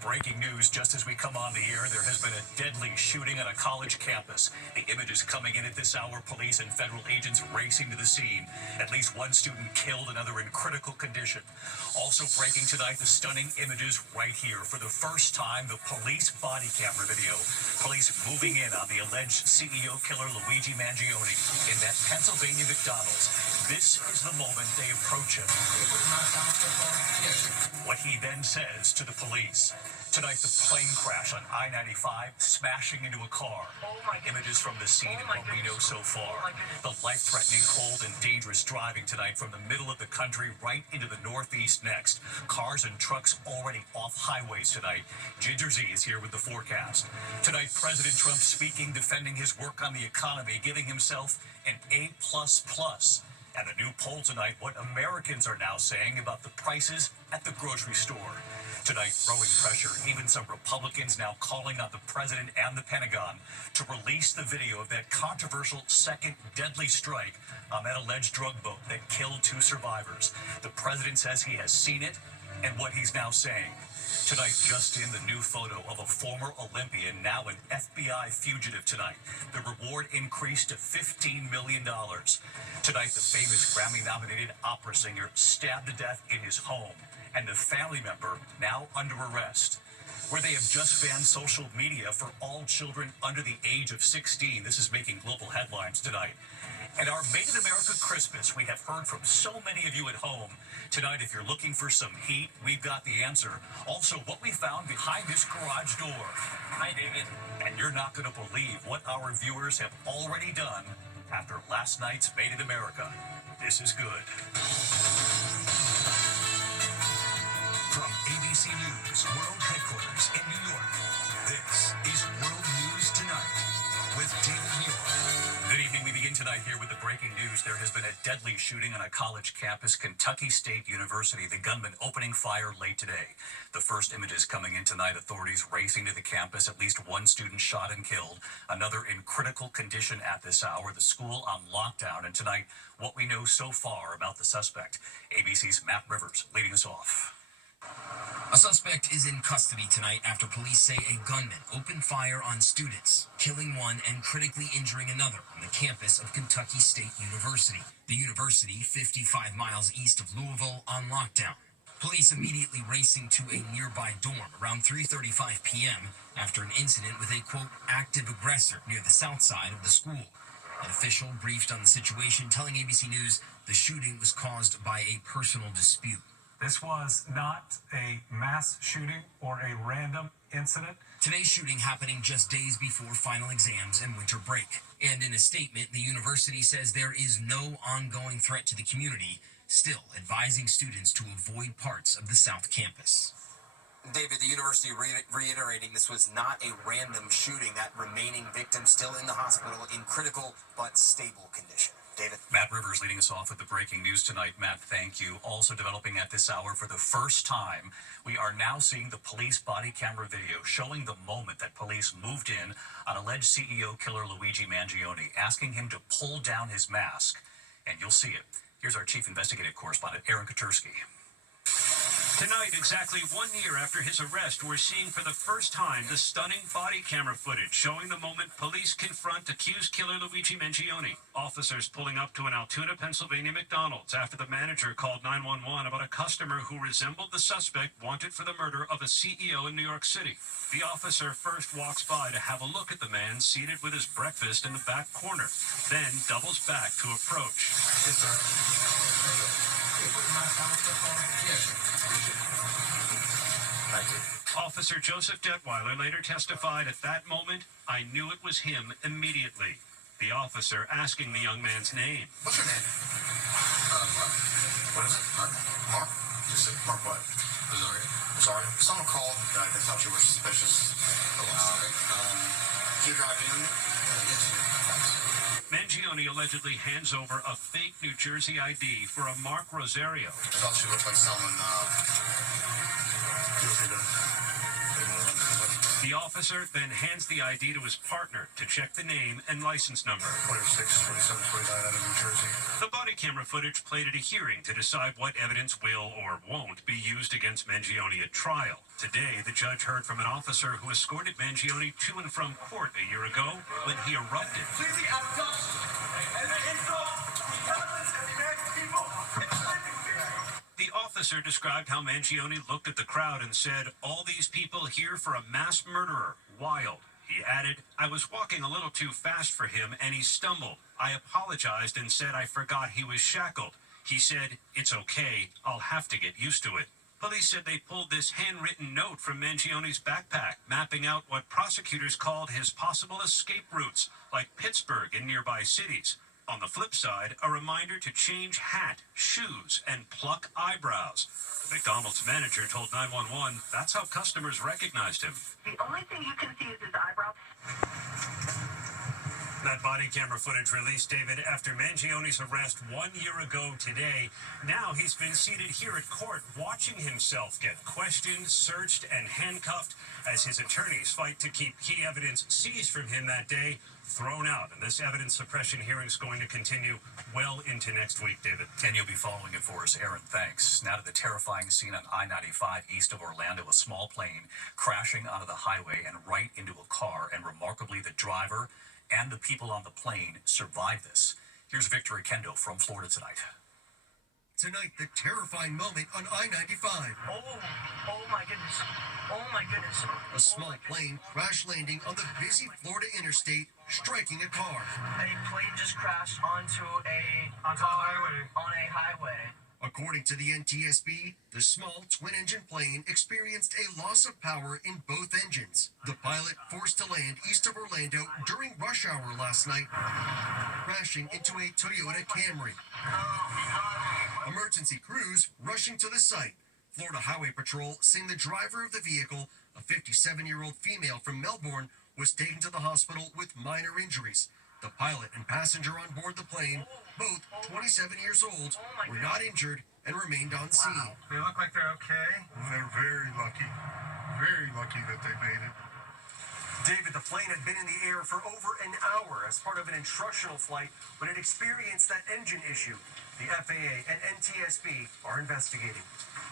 breaking news just as we come on the air. There has been a deadly shooting on a college campus. The images coming in at this hour, police and federal agents racing to the scene. At least one student killed, another in critical condition. Also breaking tonight, the stunning images right here. For the first time, the police body camera video. Police moving in on the alleged CEO killer Luigi Mangione in that Pennsylvania McDonald's. This is the moment they approach him. What he then says to the police. Tonight, the plane crash on I-95, smashing into a car. Images from the scene and what we know so far. The life-threatening cold and dangerous driving tonight from the middle of the country right into the Northeast next. Cars and trucks already off highways tonight. Ginger Z is here with the forecast. Tonight, President Trump speaking, defending his work on the economy, giving himself an A++. And a new poll tonight, what Americans are now saying about the prices at the grocery store. Tonight, growing pressure, even some Republicans now calling on the president and the Pentagon to release the video of that controversial second deadly strike on that alleged drug boat that killed 2 survivors. The president says he has seen it and what he's now saying. Tonight, just in, the new photo of a former Olympian, now an FBI fugitive tonight. The reward increased to $15 million. Tonight, the famous Grammy-nominated opera singer stabbed to death in his home, and the family member now under arrest. Where they have just banned social media for all children under the age of 16. This is making global headlines tonight. And our Made in America Christmas, we have heard from so many of you at home. Tonight, if you're looking for some heat, we've got the answer. Also, what we found behind this garage door. Hi, David. And you're not going to believe what our viewers have already done after last night's Made in America. This is good. From ABC News World Headquarters in New York, this is World News Tonight with David Muir. Good evening. We begin tonight here with the breaking news. There has been a deadly shooting on a college campus, Kentucky State University. The gunman opening fire late today. The first images coming in tonight, authorities racing to the campus. At least one student shot and killed, another in critical condition at this hour. The school on lockdown. And tonight, what we know so far about the suspect. ABC's Matt Rivers leading us off. A suspect is in custody tonight after police say a gunman opened fire on students, killing one and critically injuring another on the campus of Kentucky State University. The university, 55 miles east of Louisville, on lockdown. Police immediately racing to a nearby dorm around 3:35 p.m. after an incident with a, quote, active aggressor near the south side of the school. An official briefed on the situation, telling ABC News the shooting was caused by a personal dispute. This was not a mass shooting or a random incident. Today's shooting happening just days before final exams and winter break. And in a statement, the university says there is no ongoing threat to the community, still advising students to avoid parts of the South Campus. David, the university reiterating this was not a random shooting. That remaining victim still in the hospital in critical but stable condition. David. Matt Rivers leading us off with the breaking news tonight. Matt, thank you. Also developing at this hour for the first time, we are now seeing the police body camera video showing the moment that police moved in on alleged CEO killer Luigi Mangione, asking him to pull down his mask. And you'll see it. Here's our chief investigative correspondent, Aaron Katursky. Tonight, exactly 1 year after his arrest, we're seeing for the first time the stunning body camera footage showing the moment police confront accused killer Luigi Mangione. Officers pulling up to an Altoona, Pennsylvania McDonald's after the manager called 911 about a customer who resembled the suspect wanted for the murder of a CEO in New York City. The officer first walks by to have a look at the man seated with his breakfast in the back corner, then doubles back to approach. Yes, sir. Officer Joseph Detweiler later testified, at that moment, I knew it was him immediately. The officer asking the young man's name. What's your name? What is it? Mark? Just say Mark what? Sorry. Someone called. They thought you were suspicious. Can you drive in? Yes. Mangione allegedly hands over a fake New Jersey ID for a Mark Rosario. I thought she looked like someone. Feel free to. The officer then hands the ID to his partner to check the name and license number. 26, 27, 29 out of New Jersey. The body camera footage played at a hearing to decide what evidence will or won't be used against Mangione at trial. Today, the judge heard from an officer who escorted Mangione to and from court a year ago when he erupted. Completely abduct and insult the intelligence of the American people. The officer described how Mangione looked at the crowd and said, "All these people here for a mass murderer. Wild." He added, "I was walking a little too fast for him and he stumbled. I apologized and said I forgot he was shackled. He said, 'It's okay. I'll have to get used to it.'" Police said they pulled this handwritten note from Mangione's backpack, mapping out what prosecutors called his possible escape routes, like Pittsburgh and nearby cities. On the flip side, a reminder to change hat, shoes, and pluck eyebrows. The McDonald's manager told 911 that's how customers recognized him. The only thing you can see is his eyebrows. That body camera footage released, David, after Mangione's arrest 1 year ago today. Now he's been seated here at court watching himself get questioned, searched, and handcuffed as his attorneys fight to keep key evidence seized from him that day thrown out. And this evidence suppression hearing is going to continue well into next week, David. And you'll be following it for us, Aaron. Thanks. Now to the terrifying scene on I-95 east of Orlando. A small plane crashing onto the highway and right into a car. And remarkably, the driver and the people on the plane survived this. Here's Victory Kendo from Florida tonight. Tonight, the terrifying moment on I-95. Oh my goodness. Oh my goodness. A small plane crash landing on the busy Florida interstate, striking a car. A plane just crashed onto a highway. On a highway. According to the NTSB, the small twin-engine plane experienced a loss of power in both engines. The pilot forced to land east of Orlando during rush hour last night, crashing into a Toyota Camry. Emergency crews rushing to the site. Florida Highway Patrol saying the driver of the vehicle, a 57-year-old female from Melbourne, was taken to the hospital with minor injuries. The pilot and passenger on board the plane, both 27 years old, were not injured and remained on scene. They look like they're okay. They're very lucky that they made it. David, the plane had been in the air for over an hour as part of an instructional flight when it experienced that engine issue. The FAA and NTSB are investigating.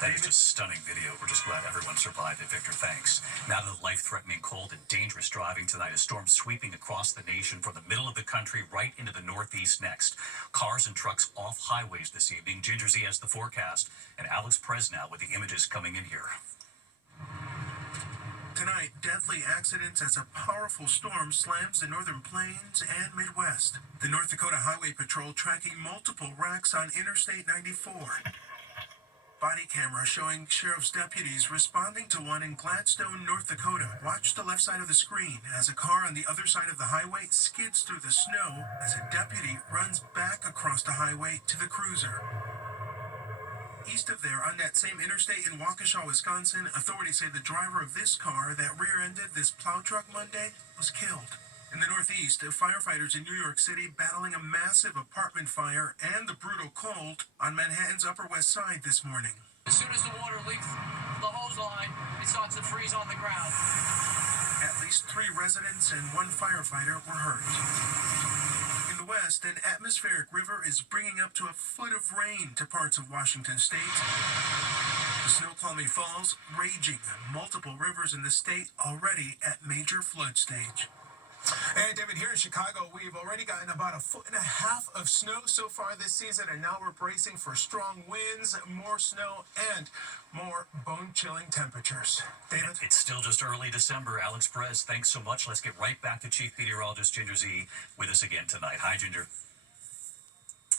That is just stunning video. We're just glad everyone survived it, Victor. Thanks. Now to the life-threatening cold and dangerous driving tonight. A storm sweeping across the nation from the middle of the country right into the Northeast next. Cars and trucks off highways this evening. Ginger Z has the forecast, and Alex Presnow with the images coming in here. Tonight, deadly accidents as a powerful storm slams the northern plains and Midwest. The North Dakota Highway Patrol tracking multiple wrecks on Interstate 94. Body camera showing sheriff's deputies responding to one in Gladstone, North Dakota. Watch the left side of the screen as a car on the other side of the highway skids through the snow as a deputy runs back across the highway to the cruiser. East of there, on that same interstate in Waukesha, Wisconsin, authorities say the driver of this car that rear-ended this plow truck Monday was killed. In the Northeast, firefighters in New York City battling a massive apartment fire and the brutal cold on Manhattan's Upper West Side this morning. As soon as the water leaks the hose line, it starts to freeze on the ground. At least 3 residents and 1 firefighter were hurt. In the West, an atmospheric river is bringing up to a foot of rain to parts of Washington state. The Snoqualmie Falls raging. Multiple rivers in the state already at major flood stage. And David, here in Chicago, we've already gotten about 1.5 feet of snow so far this season, and now we're bracing for strong winds, more snow, and more bone-chilling temperatures. David? It's still just early December. Alex Perez, thanks so much. Let's get right back to Chief Meteorologist Ginger Z with us again tonight. Hi, Ginger.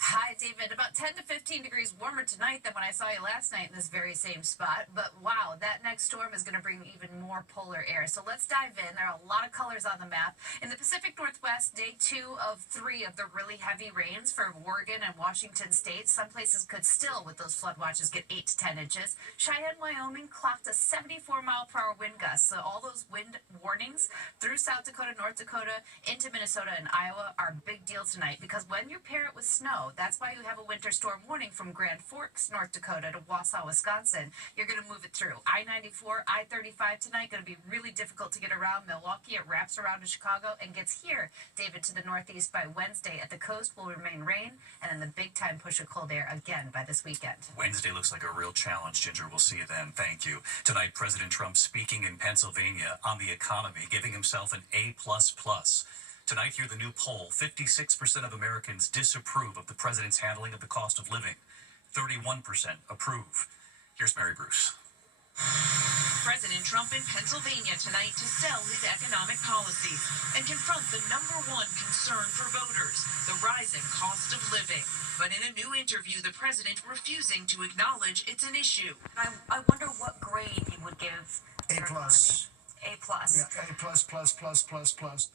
Hi, David. About 10 to 15 degrees warmer tonight than when I saw you last night in this very same spot. But wow, that next storm is going to bring even more polar air. So let's dive in. There are a lot of colors on the map. In the Pacific Northwest, day 2 of 3 of the really heavy rains for Oregon and Washington state. Some places could still, with those flood watches, get 8 to 10 inches. Cheyenne, Wyoming clocked a 74-mile-per-hour wind gust. So all those wind warnings through South Dakota, North Dakota, into Minnesota and Iowa are a big deal tonight, because when you pair it with snow, That's why you have a winter storm warning from Grand Forks, North Dakota to Wausau, Wisconsin. You're going to move it through. I-94, I-35 tonight, going to be really difficult to get around Milwaukee. It wraps around to Chicago and gets here, David, to the northeast by Wednesday. At the coast will remain rain, and then the big time push of cold air again by this weekend. Wednesday looks like a real challenge, Ginger. We'll see you then. Thank you. Tonight, President Trump speaking in Pennsylvania on the economy, giving himself an A++. Tonight, hear the new poll. 56% of Americans disapprove of the president's handling of the cost of living. 31% approve. Here's Mary Bruce. President Trump in Pennsylvania tonight to sell his economic policies and confront the #1 concern for voters, the rising cost of living. But in a new interview, the president refusing to acknowledge it's an issue. I wonder what grade he would give A+. A+. Yeah, A++++++.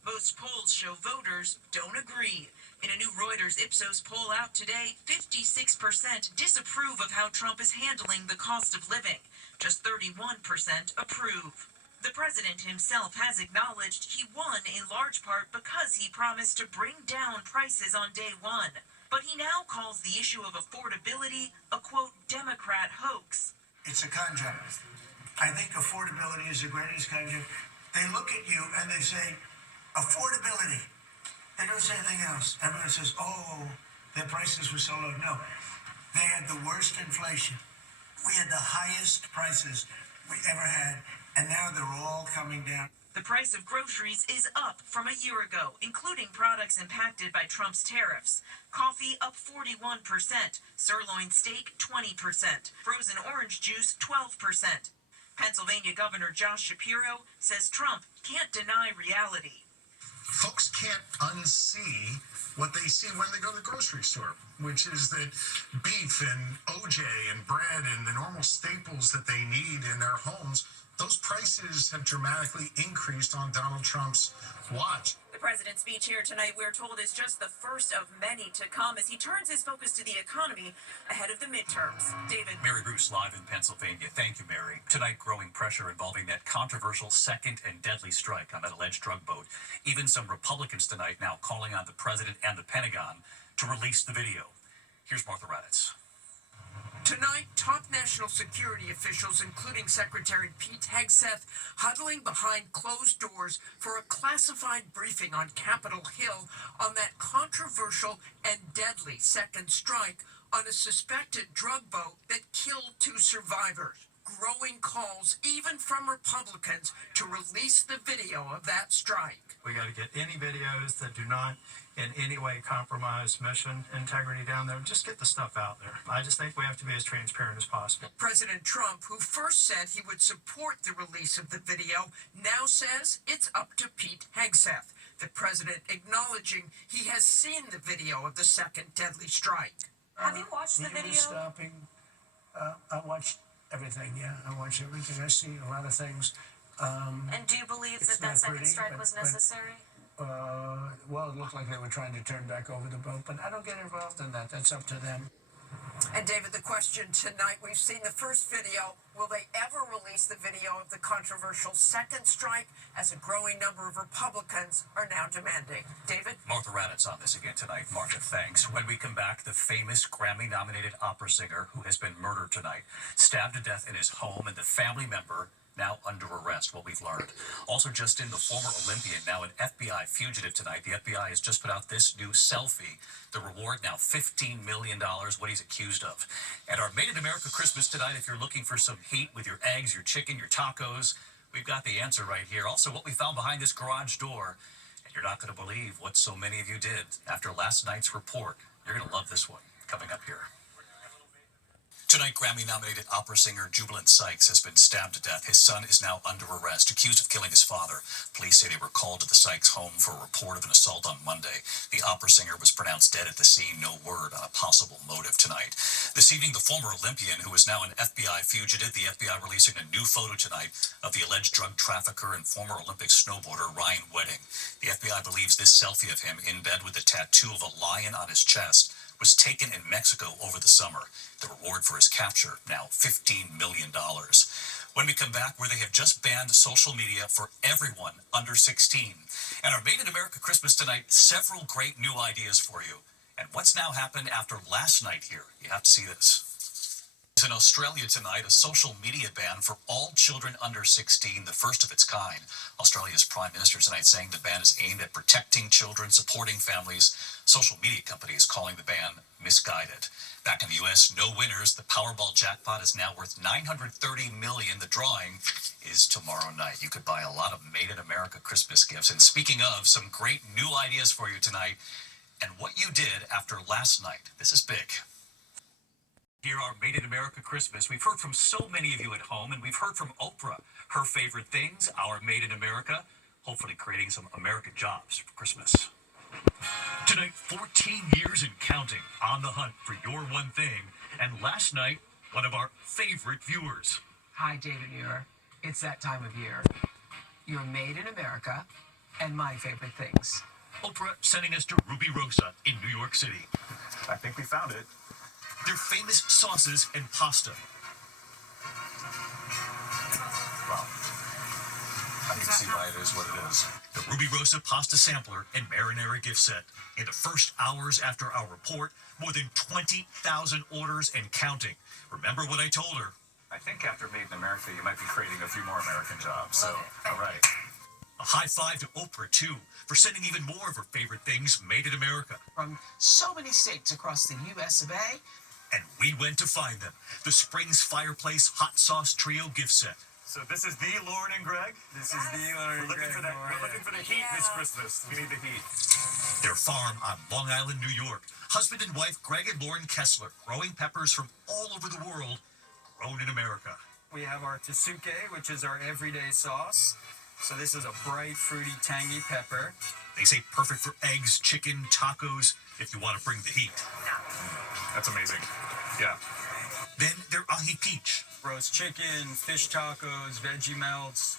Most polls show voters don't agree. In a new Reuters Ipsos poll out today, 56% disapprove of how Trump is handling the cost of living. Just 31% approve. The president himself has acknowledged he won in large part because he promised to bring down prices on day one. But he now calls the issue of affordability a, quote, Democrat hoax. It's a conjure. I think affordability is the greatest conjure. They look at you and they say, affordability. They don't say anything else. Everyone says, oh, their prices were so low. No, they had the worst inflation. We had the highest prices we ever had, and now they're all coming down. The price of groceries is up from a year ago, including products impacted by Trump's tariffs. Coffee up 41%, sirloin steak 20%, frozen orange juice 12%. Pennsylvania Governor Josh Shapiro says Trump can't deny reality. Folks can't unsee what they see when they go to the grocery store, which is that beef and OJ and bread and the normal staples that they need in their homes, those prices have dramatically increased on Donald Trump's watch. The president's speech here tonight, we're told, is just the first of many to come as he turns his focus to the economy ahead of the midterms. David. Mary Bruce live in Pennsylvania. Thank you, Mary. Tonight, growing pressure involving that controversial second and deadly strike on that alleged drug boat. Even some Republicans tonight now calling on the president and the Pentagon to release the video. Here's Martha Raddatz. Tonight, top national security officials, including Secretary Pete Hegseth, huddling behind closed doors for a classified briefing on Capitol Hill on that controversial and deadly second strike on a suspected drug boat that killed 2 survivors. Growing calls, even from Republicans, to release the video of that strike. We got to get any videos that do not in any way compromise mission integrity down there. Just get the stuff out there. I just think we have to be as transparent as possible. President Trump, who first said he would support the release of the video, now says it's up to Pete Hegseth. The president acknowledging he has seen the video of the second deadly strike. Have you watched the video? Stopping. I watched everything, yeah. I watched everything. I see a lot of things. And do you believe that second strike was necessary? Well, it looked like they were trying to turn back over the boat, but I don't get involved in that. That's up to them. And David, the question tonight, we've seen the first video. Will they ever release the video of the controversial second strike, as a growing number of Republicans are now demanding? David? Martha Raddatz on this again tonight. Martha, thanks. When we come back, the famous Grammy-nominated opera singer who has been murdered tonight, stabbed to death in his home, and the family member now under arrest, what we've learned. Also just in, the former Olympian, now an FBI fugitive tonight. The FBI has just put out this new selfie. The reward now $15 million, what he's accused of. And our Made in America Christmas tonight, if you're looking for some heat with your eggs, your chicken, your tacos, we've got the answer right here. Also, what we found behind this garage door. And you're not going to believe what so many of you did after last night's report. You're going to love this one coming up here. Tonight, Grammy-nominated opera singer Jubilant Sykes has been stabbed to death. His son is now under arrest, accused of killing his father. Police say they were called to the Sykes home for a report of an assault on Monday. The opera singer was pronounced dead at the scene. No word on a possible motive tonight. This evening, the former Olympian, who is now an FBI fugitive, the FBI releasing a new photo tonight of the alleged drug trafficker and former Olympic snowboarder Ryan Wedding. The FBI believes this selfie of him in bed with a tattoo of a lion on his chest was taken in Mexico over the summer. The reward for his capture, now $15 million. When we come back, where they have just banned social media for everyone under 16. And our Made in America Christmas tonight, several great new ideas for you. And what's now happened after last night here? You have to see this. In Australia tonight, a social media ban for all children under 16, the first of its kind. Australia's Prime Minister tonight saying the ban is aimed at protecting children, supporting families. Social media companies calling the ban misguided. Back in the U.S., no winners. The Powerball jackpot is now worth $930 million. The drawing is tomorrow night. You could buy a lot of Made in America Christmas gifts. And speaking of, some great new ideas for you tonight and what you did after last night. This is big. Here are Made in America Christmas. We've heard from so many of you at home, and we've heard from Oprah, her favorite things, our Made in America, hopefully creating some American jobs for Christmas. Tonight, 14 years and counting, on the hunt for your one thing. And last night, one of our favorite viewers. Hi, David Muir. It's that time of year. You're Made in America and my favorite things. Oprah sending us to Ruby Rosa in New York City. I think we found it. Their famous sauces and pasta. Wow. I can see why it is what it is. The Ruby Rosa pasta sampler and marinara gift set. In the first hours after our report, more than 20,000 orders and counting. Remember what I told her? I think after Made in America, you might be creating a few more American jobs. So, all right. A high five to Oprah, too, for sending even more of her favorite things made in America. From so many states across the U.S. of A. And we went to find them. The Springs Fireplace Hot Sauce Trio gift set. So this is the Lauren and Greg? This is the Lauren and Greg. We're looking for the heat this Christmas. We need the heat. Their farm on Long Island, New York. Husband and wife Greg and Lauren Kessler growing peppers from all over the world, grown in America. We have our tsuke, which is our everyday sauce. So this is a bright, fruity, tangy pepper. They say perfect for eggs, chicken, tacos, if you want to bring the heat. That's amazing. Yeah. Then their ahi peach. Roast chicken, fish tacos, veggie melts.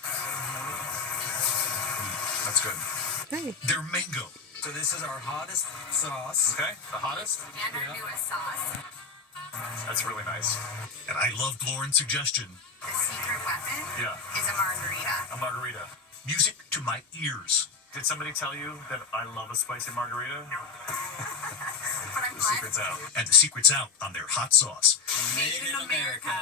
That's good. Their mango. So this is our hottest sauce. Okay, the hottest? And our newest sauce. That's really nice. And I loved Lauren's suggestion. The secret weapon Yeah, is a margarita. a margarita. Music to my ears. Did somebody tell you that I love a spicy margarita? But I'm The secret's out. And the secret's out on their hot sauce. Made in America.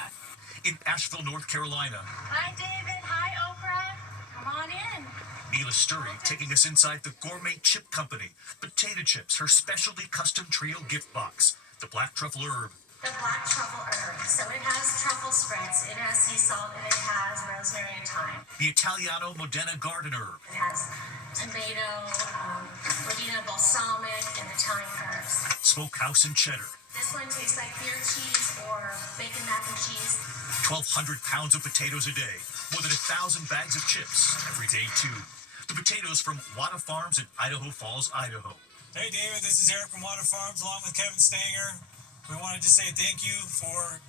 In Asheville, North Carolina, Hi, David. Hi, Oprah. Come on in. Mila Sturry taking us inside the Gourmet Chip Company. Potato chips, her specialty custom trio gift box. The black truffle herb. The black truffle herb. So it has truffle spreads, it has sea salt, and it has rosemary and thyme. The Italiano Modena garden herb. It has tomato, Modena balsamic, and Italian herbs. Smokehouse and cheddar. This one tastes like beer cheese or bacon mac and cheese. 1,200 pounds of potatoes a day. More than 1,000 bags of chips every day, too. The potatoes from Wada Farms in Idaho Falls, Idaho. Hey, David, this is Eric from Water Farms along with Kevin Stanger. We wanted to say thank you for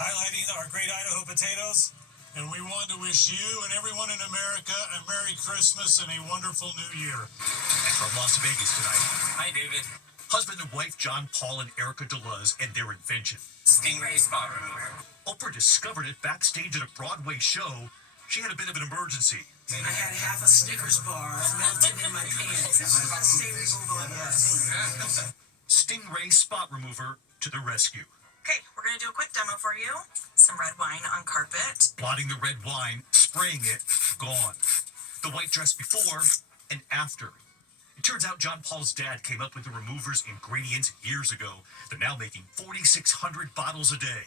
highlighting our great Idaho potatoes. And we want to wish you and everyone in America a Merry Christmas and a wonderful New Year. And from Las Vegas tonight. Hi, David. Husband and wife John Paul and Erica DeLuz and their invention. Stingray spot remover. Oprah discovered it backstage at a Broadway show. She had a bit of an emergency. I had half a Snickers bar melted in my pants. Same removal at best. Stingray spot remover to the rescue. Okay, we're going to do a quick demo for you. Some red wine on carpet. Blotting the red wine, spraying it, gone. The white dress before and after. It turns out John Paul's dad came up with the remover's ingredients years ago. They're now making 4,600 bottles a day.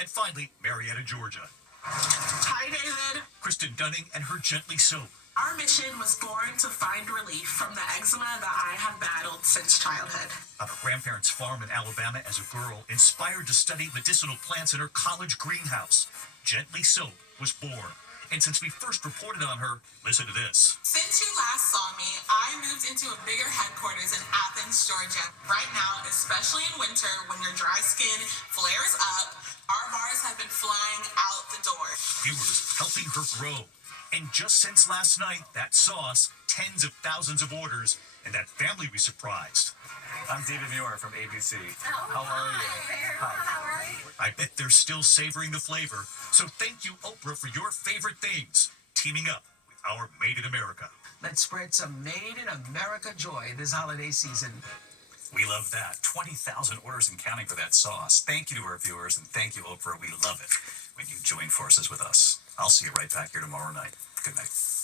And finally, Marietta, Georgia. Hi, David. Kristen Dunning and her Gently Soap. Our mission was born to find relief from the eczema that I have battled since childhood. On her grandparents' farm in Alabama as a girl, inspired to study medicinal plants in her college greenhouse, Gently Soap was born. And since we first reported on her, listen to this. Since you last saw me, I moved into a bigger headquarters in Athens, Georgia. Right now, especially in winter, when your dry skin flares up, our bars have been flying out the door. Viewers helping her grow. And just since last night, that sauce, tens of thousands of orders, and that family was surprised. I'm David Muir from ABC. How are you? How are you? I bet they're still savoring the flavor. So thank you, Oprah, for your favorite things, teaming up with our Made in America. Let's spread some made in America joy this holiday season. We love that. 20,000 orders and counting for that sauce. Thank you to our viewers, and thank you, Oprah. We love it when you join forces with us. I'll see you right back here tomorrow night. Good night.